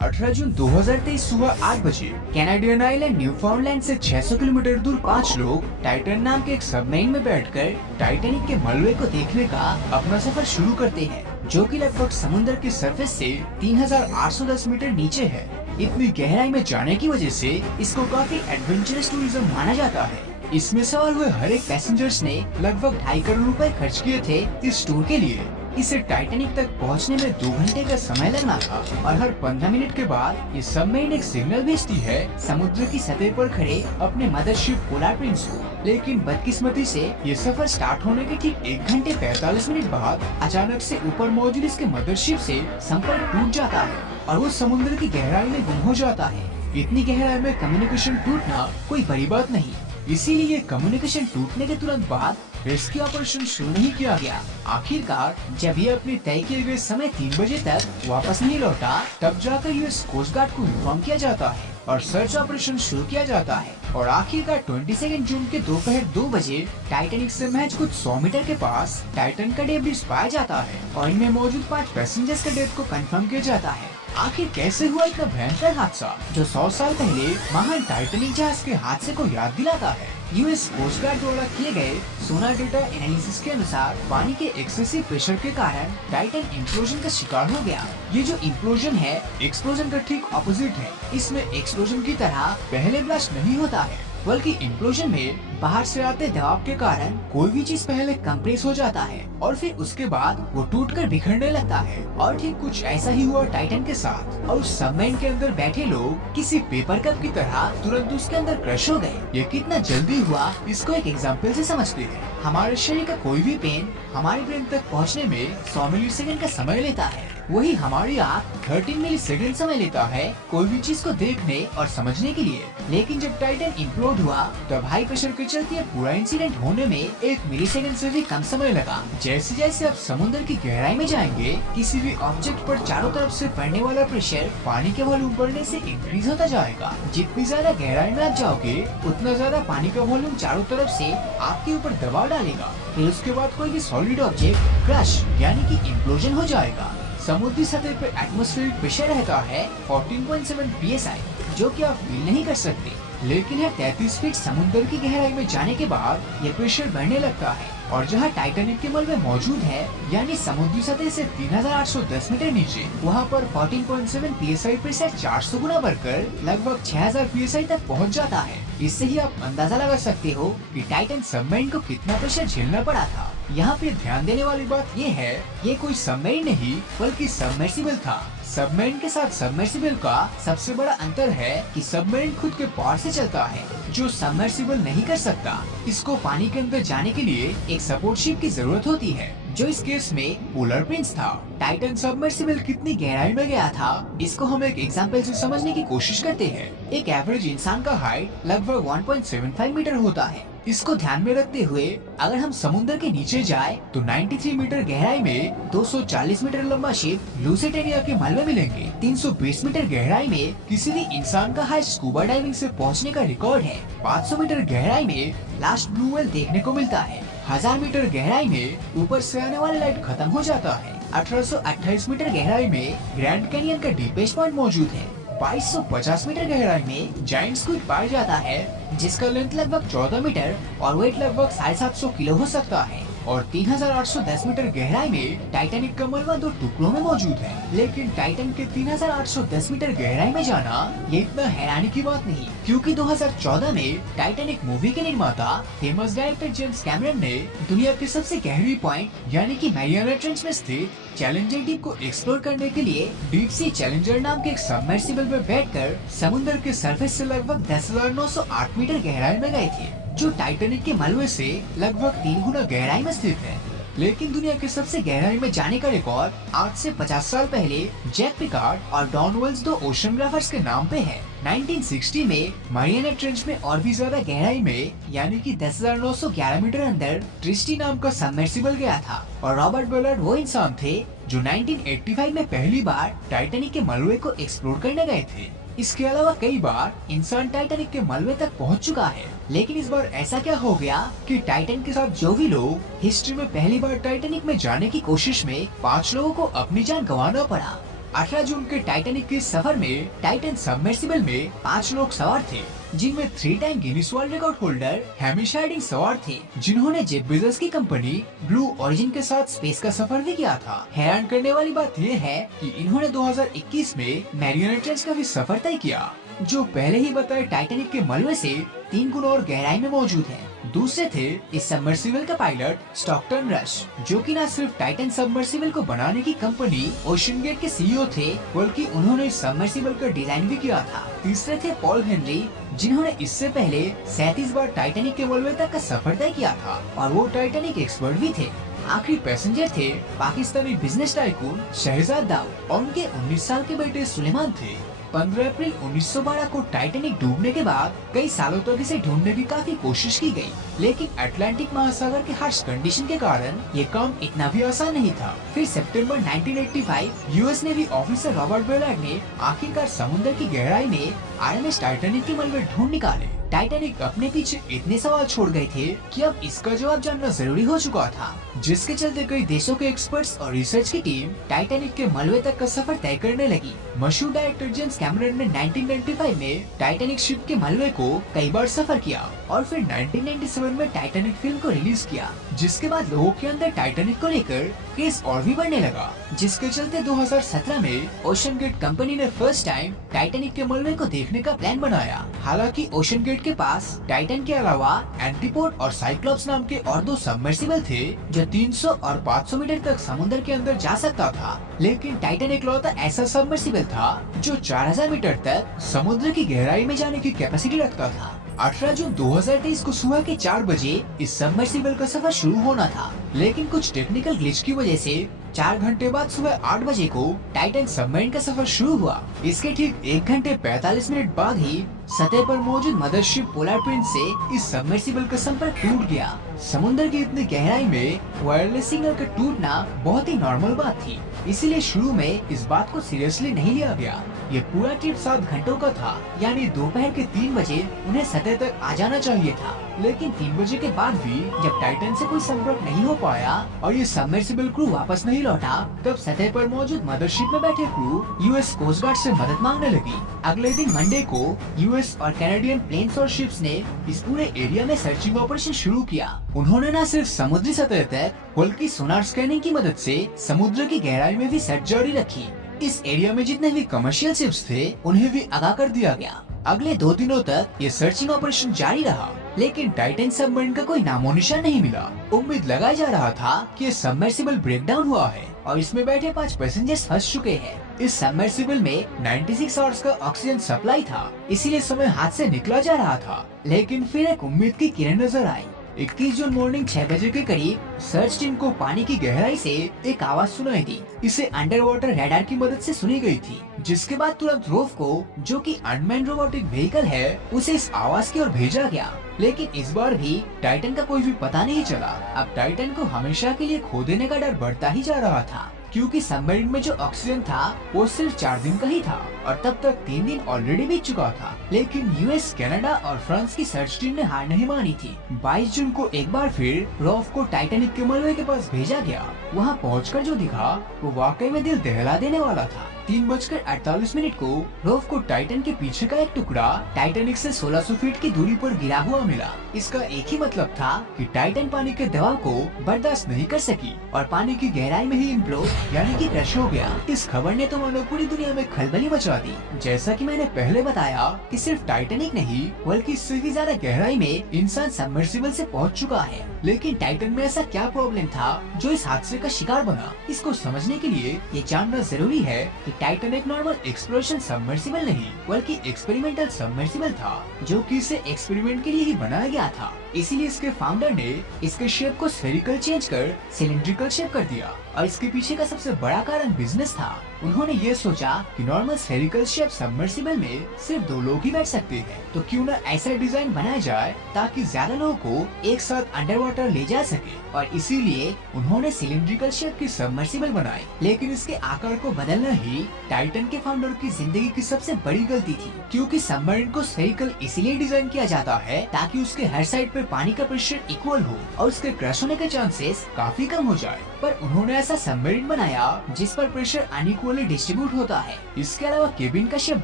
18 जून 2023 सुबह 8 बजे Canadian island Newfoundland से 600 किलोमीटर दूर 5 लोग टाइटन नाम के एक सबमरीन में बैठकर टाइटैनिक के मलबे को देखने का अपना सफर शुरू करते हैं, जो कि लगभग समुद्र की सरफेस से 3810 मीटर नीचे है। इतनी गहराई में जाने की वजह से इसको काफी एडवेंचरस टूरिज्म माना जाता है। इसमें सवार हुए हर एक पैसेंजर्स ने लगभग 2.5 करोड़ रुपए खर्च किए थे इस टूर के लिए। इसे टाइटैनिक तक पहुंचने में 2 घंटे का समय लगना था और हर 15 मिनट के बाद ये सबमरीन एक सिग्नल भेजती है समुद्र की सतह पर खड़े अपने मदरशिप पोलार प्रिंस को। लेकिन बदकिस्मती से ये सफर स्टार्ट होने के ठीक 1 घंटे 45 मिनट बाद अचानक से ऊपर मौजूद इसके मदरशिप से संपर्क टूट जाता है और वो समुद्र की गहराई में गुम हो जाता है। इतनी गहराई में कम्युनिकेशन टूटना कोई बड़ी बात नहीं, इसीलिए कम्युनिकेशन टूटने के तुरंत बाद रेस्क्यू ऑपरेशन शुरू नहीं किया गया। आखिरकार जब ये अपने तय किए गए समय 3 बजे तक वापस नहीं लौटा, तब जाकर यूएस कोस्ट गार्ड को इन्फॉर्म किया जाता है और सर्च ऑपरेशन शुरू किया जाता है। और आखिरकार 22 जून के दोपहर 2 बजे टाइटैनिक से महज कुछ 100 मीटर के पास टाइटन का डेब्रिस पाया जाता है और इनमें मौजूद 5 पैसेंजर्स का डेथ को कंफर्म किया जाता है। आखिर कैसे हुआ इतना भयंकर हादसा जो 100 साल पहले महान टाइटैनिक जहाज के हादसे को याद दिलाता है? यूएस कोस्ट गार्ड द्वारा किए गए सोनार डेटा एनालिसिस के अनुसार पानी के एक्सेसिव प्रेशर के कारण टाइटन इम्प्लोजन का शिकार हो गया। ये जो इम्प्लोजन है एक्सप्लोजन का ठीक ऑपोजिट है। इसमें एक्सप्लोजन की तरह पहले ब्लास्ट नहीं होता है, बल्कि इम्प्लोजन में बाहर से आते दबाव के कारण कोई भी चीज पहले कंप्रेस हो जाता है और फिर उसके बाद वो टूटकर बिखरने लगता है। और ठीक कुछ ऐसा ही हुआ टाइटन के साथ और उस सबमरीन के अंदर बैठे लोग किसी पेपर कप की तरह तुरंत उसके अंदर क्रश हो गए। ये कितना जल्दी हुआ इसको एक एग्जाम्पल से समझते हैं। हमारे शरीर का कोई भी पेन हमारे ब्रेन तक पहुंचने में 100 मिलीसेकंड का समय लेता है, वही हमारी आँख 13 मिलीसेकंड समय लेता है कोई भी चीज को देखने और समझने के लिए। लेकिन जब टाइटन इम्प्लोड हुआ तब हाई प्रेशर के चलते पूरा इंसिडेंट होने में 1 मिलीसेकंड से भी कम समय लगा। जैसे जैसे आप समुद्र की गहराई में जाएंगे, किसी भी ऑब्जेक्ट पर चारों तरफ से पड़ने वाला प्रेशर पानी के वॉल्यूम बढ़ने से इंक्रीज होता जाएगा। जितनी ज्यादा गहराई में आप जाओगे उतना ज्यादा पानी का वॉल्यूम चारों तरफ से आपके ऊपर दबाव डालेगा। फिर उसके बाद कोई भी सॉलिड ऑब्जेक्ट क्रश यानी कि इम्प्लोजन हो जाएगा। समुद्री सतह पर एटमॉस्फेरिक प्रेशर रहता है 14.7 psi, जो कि आप फील नहीं कर सकते। लेकिन है 33 फीट समुद्र की गहराई में जाने के बाद ये प्रेशर बढ़ने लगता है और जहाँ टाइटैनिक के मलबे मौजूद है यानी समुद्री सतह से 3810 मीटर नीचे, वहाँ पर 14.7 psi प्रेशर 400 गुना बढ़कर लगभग 6000 psi तक पहुँच जाता है। इससे ही आप अंदाजा लगा सकते हो कि टाइटन सबमरीन को कितना प्रेशर झेलना पड़ा था। यहाँ पे ध्यान देने वाली बात ये है, ये कोई सबमरीन नहीं बल्कि सबमर्सिबल था। सबमरीन के साथ सबमर्सिबल का सबसे बड़ा अंतर है कि सबमरीन खुद के पावर से चलता है, जो सबमर्सिबल नहीं कर सकता। इसको पानी के अंदर जाने के लिए एक सपोर्ट शिप की जरूरत होती है, जो इस केस में पोलर प्रिंस था। टाइटन सबमर्सिबल कितनी गहराई में गया था, इसको हम एक एग्जांपल से समझने की कोशिश करते हैं। एक एवरेज इंसान का हाइट लगभग 1.75 मीटर होता है। इसको ध्यान में रखते हुए अगर हम समुद्र के नीचे जाए तो 93 मीटर गहराई में 240 मीटर लंबा शिप लूसिटेनिया के मलबे मिलेंगे। 320 मीटर गहराई में किसी भी इंसान का हाइट स्कूबा डाइविंग से पहुंचने का रिकॉर्ड है। 500 मीटर गहराई में लास्ट ब्लू व्हेल देखने को मिलता है। 1000 मीटर गहराई में ऊपर से आने वाला लाइट खत्म हो जाता है। 1828 मीटर गहराई में ग्रैंड कैनियन का डीपेस्ट पॉइंट मौजूद है। 2250 मीटर गहराई में जायंट स्क्विड पाया जाता है, जिसका लेंथ लगभग 14 मीटर और वेट लगभग 750 किलो हो सकता है। और 3810 मीटर गहराई में टाइटैनिक का मलबा 2 टुकड़ों में मौजूद है। लेकिन टाइटन के 3810 मीटर गहराई में जाना ये इतना हैरानी की बात नहीं, क्योंकि 2014 में टाइटैनिक मूवी के निर्माता फेमस डायरेक्टर जेम्स कैमरन ने दुनिया के सबसे गहरी पॉइंट यानी कि मैरियाना ट्रेंच में स्थित चैलेंजर डीप को एक्सप्लोर करने के लिए डीप सी चैलेंजर नाम के एक सबमर्सिबल में बैठकर समुद्र के सरफेस से लगभग 10,908 मीटर गहराई में गए थे, जो टाइटैनिक के मलबे से लगभग 3 गुना गहराई में स्थित है। लेकिन दुनिया के सबसे गहराई में जाने का रिकॉर्ड आज से 50 साल पहले जैक पिकार्ड और डॉन वेल्स 2 ओशनोग्राफर्स के नाम पे है। 1960 में मैरियाना ट्रेंच में और भी ज्यादा गहराई में यानी कि 10,911 मीटर अंदर ट्रिस्टी नाम का सबमर्सिबल गया था और रॉबर्ट बेलार्ड वो इंसान थे जो 1985 में पहली बार टाइटैनिक के मलबे को एक्सप्लोर करने गए थे। इसके अलावा कई बार इंसान टाइटैनिक के मलबे तक पहुंच चुका है, लेकिन इस बार ऐसा क्या हो गया कि टाइटन के साथ जो भी लोग हिस्ट्री में पहली बार टाइटैनिक में जाने की कोशिश में 5 लोगों को अपनी जान गंवाना पड़ा। 18 जून के टाइटैनिक के सफर में टाइटन सबमर्सिबल में 5 लोग सवार थे, जिनमें 3 time Guinness world record holder Hamish Harding सवार थे, जिन्होंने जेफ बेजोस की कंपनी ब्लू ओरिजिन के साथ स्पेस का सफर भी किया था। हैरान करने वाली बात यह है कि इन्होंने 2021 में मैरियाना ट्रेंच का भी सफर तय किया, जो पहले ही बताए टाइटैनिक के मलबे से 3 गुना और गहराई में मौजूद है। दूसरे थे इस सबमर्सिबल का पायलट स्टॉकटन रश, जो कि न सिर्फ टाइटन सबमर्सिबल को बनाने की कंपनी ओशन गेट के सीईओ थे, बल्कि उन्होंने इस सबमर्सिबल का डिजाइन भी किया था। तीसरे थे पॉल हेनरी, जिन्होंने इससे पहले 37 बार टाइटैनिक के मलबे तक का सफर तय किया था और वो टाइटैनिक एक्सपर्ट भी थे। आखिरी पैसेंजर थे पाकिस्तानी बिजनेस टाइकून शहजाद दाऊद और उनके 19 साल के बेटे सुलेमान थे। 15 अप्रैल 1912 को टाइटैनिक डूबने के बाद कई सालों तक इसे ढूंढने की काफी कोशिश की गई, लेकिन अटलांटिक महासागर के हार्श कंडीशन के कारण ये काम इतना भी आसान नहीं था। फिर सितंबर 1985 US navy officer Robert Ballard ने आखिरकार समुद्र की गहराई में आरएमएस टाइटैनिक के मलबे ढूंढ निकाले। टाइटैनिक अपने पीछे इतने सवाल छोड़ गए थे कि अब इसका जवाब जानना जरूरी हो चुका था, जिसके चलते कई देशों के एक्सपर्ट्स और रिसर्च की टीम टाइटैनिक के मलबे तक का सफर तय करने लगी। मशहूर डायरेक्टर जेम्स कैमरन ने 1995 में टाइटैनिक शिप के मलबे को कई बार सफर किया और फिर 1997 में टाइटैनिक फिल्म को रिलीज किया, जिसके बाद लोगों के अंदर टाइटैनिक को लेकर क्रेज और भी बढ़ने लगा, जिसके चलते 2017 में ओशन गेट कंपनी ने फर्स्ट टाइम टाइटैनिक के मलबे को देखने का प्लान बनाया। हालांकि ओशन गेट के पास टाइटन के अलावा एंटीपोड और साइक्लोप्स नाम के और 2 सबमर्सिबल थे, जो 300 और 500 मीटर तक समुद्र के अंदर जा सकता था, लेकिन टाइटन इकलौता ऐसा सबमर्सिबल था जो 4000 मीटर तक समुद्र की गहराई में जाने की कैपेसिटी रखता था। 18 जून 2023 को सुबह के 4 बजे इस सबमर्सिबल का सफर शुरू होना था, लेकिन कुछ टेक्निकल ग्लिच की वजह से 4 घंटे बाद सुबह 8 बजे को टाइटन सबमरीन का सफर शुरू हुआ। इसके ठीक 1 घंटे 45 मिनट बाद ही सतह पर मौजूद मदरशिप पोलर प्रिंस से इस सबमर्सिबल का संपर्क टूट गया। समुद्र की इतनी गहराई में वायरलेस सिग्नल का टूटना बहुत ही नॉर्मल बात थी, इसीलिए शुरू में इस बात को सीरियसली नहीं लिया गया। ये पूरा ट्रिप 7 घंटों का था, यानी दोपहर के 3 बजे उन्हें सतह तक आ जाना चाहिए था, लेकिन 3 बजे के बाद भी जब टाइटन से कोई संपर्क नहीं हो पाया और ये सबमर्सिबल क्रू वापस नहीं लौटा, तब सतह पर मौजूद मदरशिप में बैठे क्रू यूएस कोस्ट गार्ड से मदद मांगने लगी। अगले दिन मंडे को यूएस और कैनेडियन प्लेन्स और शिप्स ने इस पूरे एरिया में सर्चिंग ऑपरेशन शुरू किया। उन्होंने न सिर्फ समुद्री सतह तक बल्कि सोनार स्कैनिंग की मदद से समुद्र की गहराई में भी सर्च जारी रखी। इस एरिया में जितने भी कमर्शियल शिप्स थे उन्हें भी आगाह कर दिया गया। अगले 2 दिनों तक ये सर्चिंग ऑपरेशन जारी रहा, लेकिन टाइटन सबमरीन का कोई नामो निशान नहीं मिला। उम्मीद लगाया जा रहा था कि ये सबमर्सिबल ब्रेकडाउन हुआ है और इसमें बैठे 5 पैसेंजर्स फंस चुके हैं। इस सबमर्सिबल में 96 आवर्स का ऑक्सीजन सप्लाई था, इसीलिए समय हाथ से निकला जा रहा था, लेकिन फिर एक उम्मीद की किरण नजर आई। 21 जून मॉर्निंग 6 बजे के करीब सर्च टीम को पानी की गहराई से एक आवाज सुनाई दी। इसे अंडर वाटर रडार की मदद से सुनी गई थी, जिसके बाद तुरंत रोव को, जो कि अनमैन्ड रोबोटिक व्हीकल है, उसे इस आवाज की ओर भेजा गया। लेकिन इस बार भी टाइटन का कोई भी पता नहीं चला। अब टाइटन को हमेशा के लिए खो देने का डर बढ़ता ही जा रहा था, क्योंकि सबमरीन में जो ऑक्सीजन था वो सिर्फ 4 दिन का ही था और तब तक 3 दिन ऑलरेडी बीत चुका था। लेकिन यूएस, कनाडा और फ्रांस की सर्च टीम ने हार नहीं मानी थी। 22 जून को एक बार फिर रोव को टाइटैनिक के मलबे के पास भेजा गया। वहां पहुंचकर जो दिखा वो वाकई में दिल दहला देने वाला था। 3:48 को रोव को टाइटन के पीछे का एक टुकड़ा टाइटैनिक से 1600 फीट की दूरी पर गिरा हुआ मिला। इसका एक ही मतलब था कि टाइटन पानी के दबाव को बर्दाश्त नहीं कर सकी और पानी की गहराई में ही इम्प्लोड यानी कि क्रश हो गया। इस खबर ने तो मानो पूरी दुनिया में खलबली मचा दी। जैसा कि मैंने पहले बताया कि सिर्फ टाइटैनिक नहीं बल्कि इससे भी ज्यादा गहराई में इंसान सबमर्सिबल से पहुंच चुका है। लेकिन टाइटन में ऐसा क्या प्रॉब्लम था जो इस हादसे का शिकार बना? इसको समझने के लिए ये जानना जरूरी है कि टाइटन एक नॉर्मल एक्सप्लोरेशन सबमर्सिबल नहीं बल्कि एक्सपेरिमेंटल सबमर्सिबल था, जो कि इसे एक्सपेरिमेंट के लिए ही बनाया गया था। इसीलिए इसके फाउंडर ने इसके शेप को स्फेरिकल चेंज कर सिलिंड्रिकल शेप कर दिया और इसके पीछे का सबसे बड़ा कारण बिजनेस था। उन्होंने ये सोचा कि नॉर्मल स्फेरिकल शेप सबमर्सिबल में सिर्फ 2 लोग ही बैठ सकते हैं, तो क्यों न ऐसा डिजाइन बनाया जाए ताकि ज्यादा लोगों को एक साथ अंडर वाटर ले जा सके, और इसीलिए उन्होंने सिलिंड्रिकल शेप की सबमर्सिबल बनाई। लेकिन इसके आकार को बदलना ही टाइटन के फाउंडर की जिंदगी की सबसे बड़ी गलती थी, क्योंकि सबमरीन को स्फेरिकल इसलिए डिजाइन किया जाता है ताकि उसके हर साइड पे पानी का प्रेशर इक्वल हो और उसके क्रश होने के चांसेस काफी कम हो जाए। पर उन्होंने ऐसा सबमरीन बनाया जिस पर प्रेशर अनइक्वली डिस्ट्रीब्यूट होता है। इसके अलावा केबिन का शेप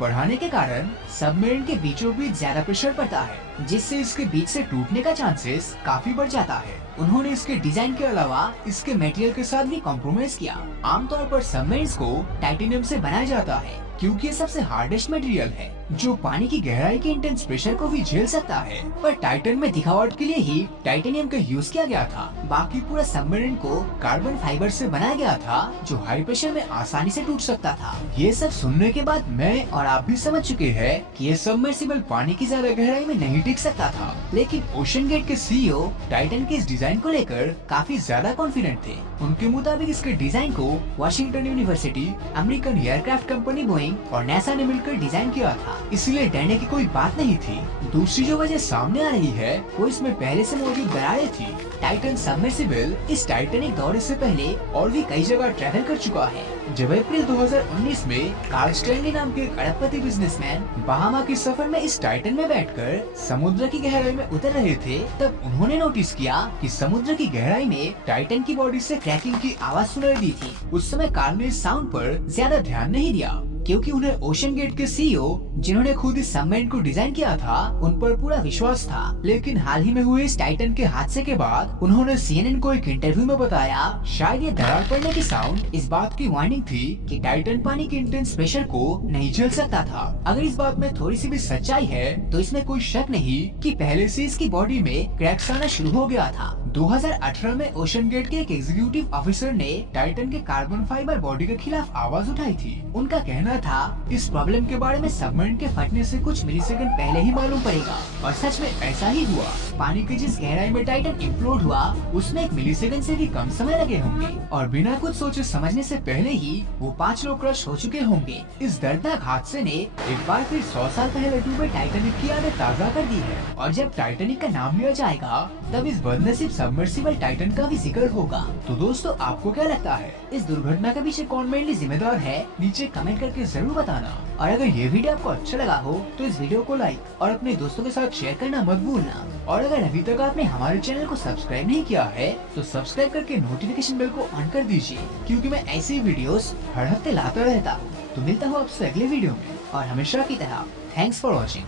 बढ़ाने के कारण सबमरीन के बीचों बीच ज्यादा प्रेशर पड़ता है, जिससे इसके बीच से टूटने का चांसेस काफी बढ़ जाता है। उन्होंने इसके डिजाइन के अलावा इसके मटेरियल के साथ भी कॉम्प्रोमाइज किया। आमतौर पर सबमरीन्स को टाइटेनियम से बनाया जाता है, क्योंकि ये सबसे हार्डेस्ट मटेरियल है जो पानी की गहराई के इंटेंस प्रेशर को भी झेल सकता है। पर टाइटन में दिखावट के लिए ही टाइटेनियम का यूज किया गया था। बाकी पूरा सबमरीन को कार्बन फाइबर से बनाया गया था, जो हाई प्रेशर में आसानी से टूट सकता था। ये सब सुनने के बाद मैं और आप भी समझ चुके हैं कि ये सबमर्सिबल पानी की ज्यादा गहराई में नहीं टिक सकता था। लेकिन ओशन गेट के सीईओ टाइटन के इस डिजाइन को लेकर काफी ज्यादा कॉन्फिडेंट थे। उनके मुताबिक इसके डिजाइन को Washington university, American aircraft company Boeing और नासा ने मिलकर डिजाइन किया था, इसलिए डरने की कोई बात नहीं थी। दूसरी जो वजह सामने आ रही है वो इसमें पहले से मौजूद दरारें थी। टाइटन सबमर्सिबल इस टाइटैनिक दौरे से पहले और भी कई जगह ट्रैवल कर चुका है। जब अप्रैल 2019 में कार्ल स्टैनली नाम के एक अरबपति बिजनेसमैन बहामा के सफर में इस टाइटन में बैठकर समुद्र की गहराई में उतर रहे थे, तब उन्होंने नोटिस किया कि समुद्र की गहराई में टाइटन की बॉडी से क्रैकिंग की आवाज सुनाई दी थी। उस समय कार्ल ने इस साउंड पर ज्यादा ध्यान नहीं दिया, क्योंकि उन्हें ओशन गेट के सीईओ, जिन्होंने खुद इस सबमरीन को डिजाइन किया था, उन पर पूरा विश्वास था। लेकिन हाल ही में हुए इस टाइटन के हादसे के बाद उन्होंने CNN को एक इंटरव्यू में बताया शायद ये दरार पड़ने की साउंड इस बात की वार्निंग थी कि टाइटन पानी के इंटेंस प्रेशर को नहीं झेल सकता था। अगर इस बात में थोड़ी सी भी सच्चाई है तो इसमें कोई शक नहीं कि पहले से इसकी बॉडी में क्रैक्स आना शुरू हो गया था। 2018 में ओशन गेट के एक एग्जीक्यूटिव ऑफिसर ने टाइटन के कार्बन फाइबर बॉडी के खिलाफ आवाज उठाई थी। उनका कहना था इस प्रॉब्लम के बारे में सबमरीन के फटने से कुछ मिलीसेकंड पहले ही मालूम पड़ेगा, और सच में ऐसा ही हुआ। पानी की जिस गहराई में टाइटन इम्प्लोड हुआ उसमें एक मिलीसेकंड से भी कम समय लगे होंगे, और बिना कुछ सोचे समझने से पहले ही वो 5 लोग क्रश हो चुके होंगे। इस दर्दनाक हादसे ने एक बार फिर 100 साल पहले डूबे टाइटैनिक की यादें ताज़ा कर दी है, और जब टाइटैनिक का नाम लिया जाएगा तब इस बदनसीब सबमर्सिबल टाइटन का भी जिक्र होगा। तो दोस्तों, आपको क्या लगता है, इस दुर्घटना के पीछे कौन मेनली जिम्मेदार है? नीचे कमेंट करके जरूर बताना। और अगर ये वीडियो आपको अच्छा लगा हो तो इस वीडियो को लाइक और अपने दोस्तों के साथ शेयर करना मत भूलना। और अगर अभी तक आपने हमारे चैनल को सब्सक्राइब नहीं किया है तो सब्सक्राइब करके नोटिफिकेशन बेल को ऑन कर दीजिए, क्योंकि मैं ऐसी वीडियोस हर हफ्ते लाता रहता हूँ। तो मिलता हूँ आपसे अगले वीडियो में, और हमेशा की तरह थैंक्स फॉर वॉचिंग।